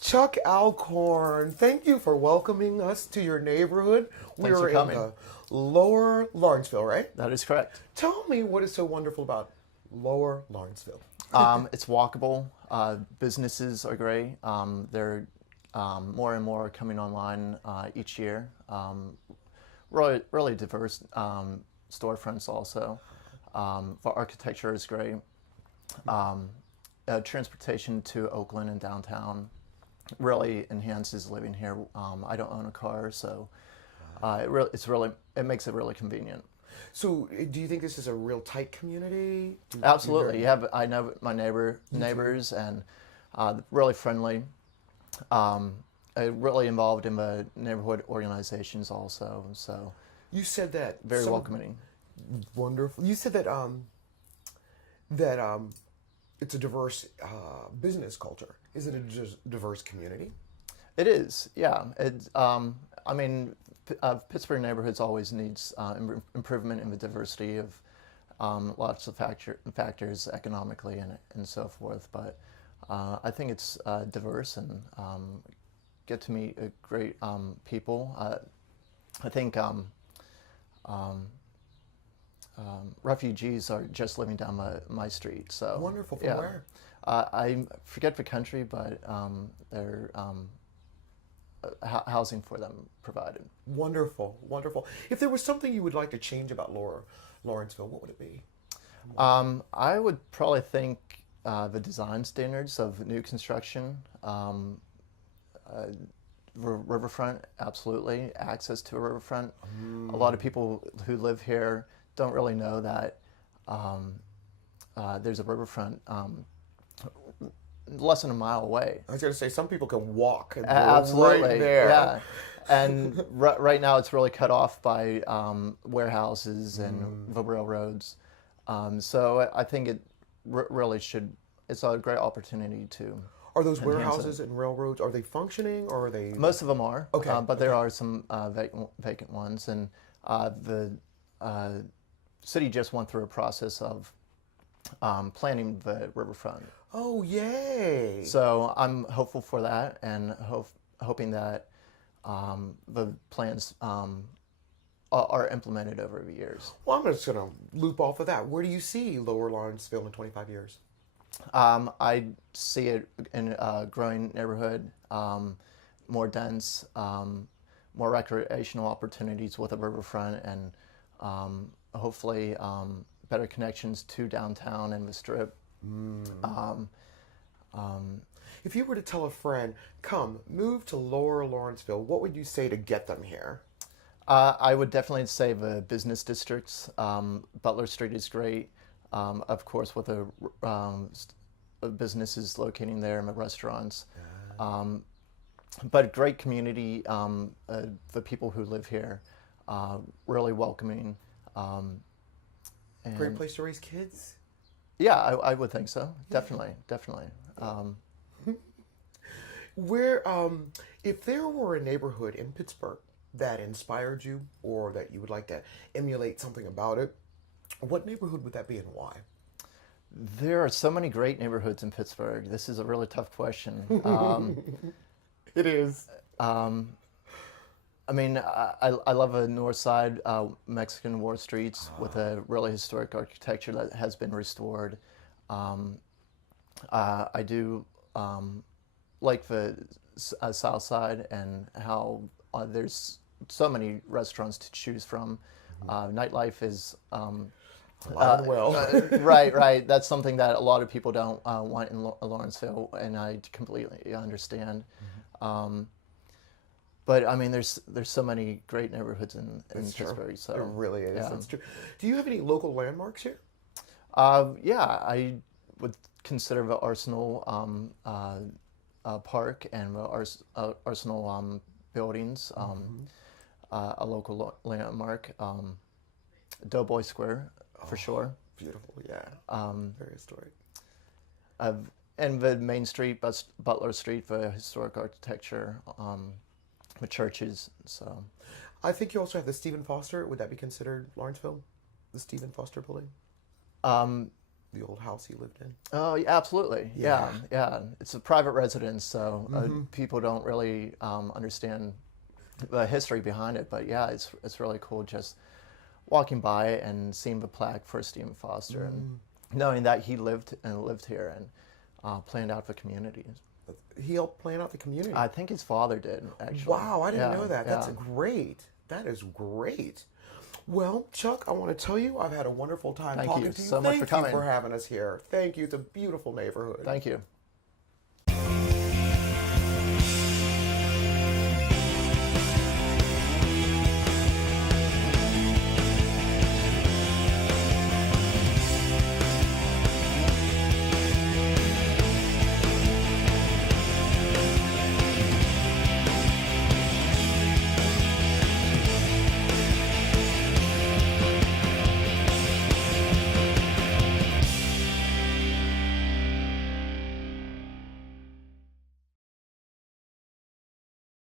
Chuck Alcorn, thank you for welcoming us to your neighborhood. Thanks for coming. In the Lower Lawrenceville, right? That is correct. Tell me what is so wonderful about Lower Lawrenceville. It's walkable. Businesses are great. They're more and more coming online each year. Really diverse storefronts also. The architecture is great. Transportation to Oakland and downtown really enhances living here. I don't own a car, so it makes it really convenient. So, do you think this is a real tight community? Absolutely. I know my neighbors, and really friendly. Really involved in the neighborhood organizations also. So you said that very welcoming. Wonderful. You said that it's a diverse business culture. Is it a diverse community? It is. Yeah. I mean, Pittsburgh neighborhoods always needs improvement in the diversity of lots of factors economically and so forth. But I think it's diverse and get to meet great people. I think refugees are just living down my street. So wonderful. From where? I forget the country, but they're housing for them provided. Wonderful, wonderful. If there was something you would like to change about Lower Lawrenceville, what would it be? I would probably think the design standards of new construction. Riverfront, absolutely. Access to a riverfront. A lot of people who live here don't really know that there's a riverfront less than a mile away. I was going to say, some people can walk. And absolutely. Right there. Yeah. And right now it's really cut off by warehouses and the railroads. So I think it really should, it's a great opportunity to. Are those warehouses and railroads, are they functioning or are they? Most of them are. Okay. But there are some vacant ones. And the city just went through a process of planning the riverfront. Oh, yay. So I'm hopeful for that and hoping that the plans are implemented over the years. Well, I'm just going to loop off of that. Where do you see Lower Lawrenceville in 25 years? I see it in a growing neighborhood, more dense, more recreational opportunities with a riverfront, and hopefully better connections to downtown and the Strip. If you were to tell a friend, come, move to Lower Lawrenceville, what would you say to get them here? I would definitely say the business districts. Butler Street is great. Of course, with the businesses locating there and the restaurants. But great community, the people who live here, really welcoming. Great place to raise kids? Yeah, I would think so. Definitely. If there were a neighborhood in Pittsburgh that inspired you or that you would like to emulate something about it, what neighborhood would that be and why? There are so many great neighborhoods in Pittsburgh. This is a really tough question. It is. I mean, I love a north side, Mexican War streets with a really historic architecture that has been restored. I do like the south side and how there's so many restaurants to choose from. Nightlife is right. That's something that a lot of people don't want in Lawrenceville, and I completely understand. But I mean, there's so many great neighborhoods in Pittsburgh. So it really is. Yeah. That's true. Do you have any local landmarks here? Yeah, I would consider the Arsenal Park and the Arsenal buildings a local landmark. Doughboy Square, for sure. Beautiful, yeah. Very historic. And the main street, Butler Street, the historic architecture, the churches. So, I think you also have the Stephen Foster. Would that be considered Lawrenceville? The Stephen Foster building? the old house he lived in? Oh, yeah, absolutely. Yeah, yeah. It's a private residence, so people don't really understand the history behind it. But yeah, it's really cool just walking by and seeing the plaque for Stephen Foster and knowing that he lived here and planned out the community. He helped plan out the community. I think his father did, actually. Wow, I didn't know that. That's yeah. great. That is great. Well, Chuck, I want to tell you, I've had a wonderful time talking to you. Thank you so much for coming. Thank you for having us here. Thank you. It's a beautiful neighborhood. Thank you.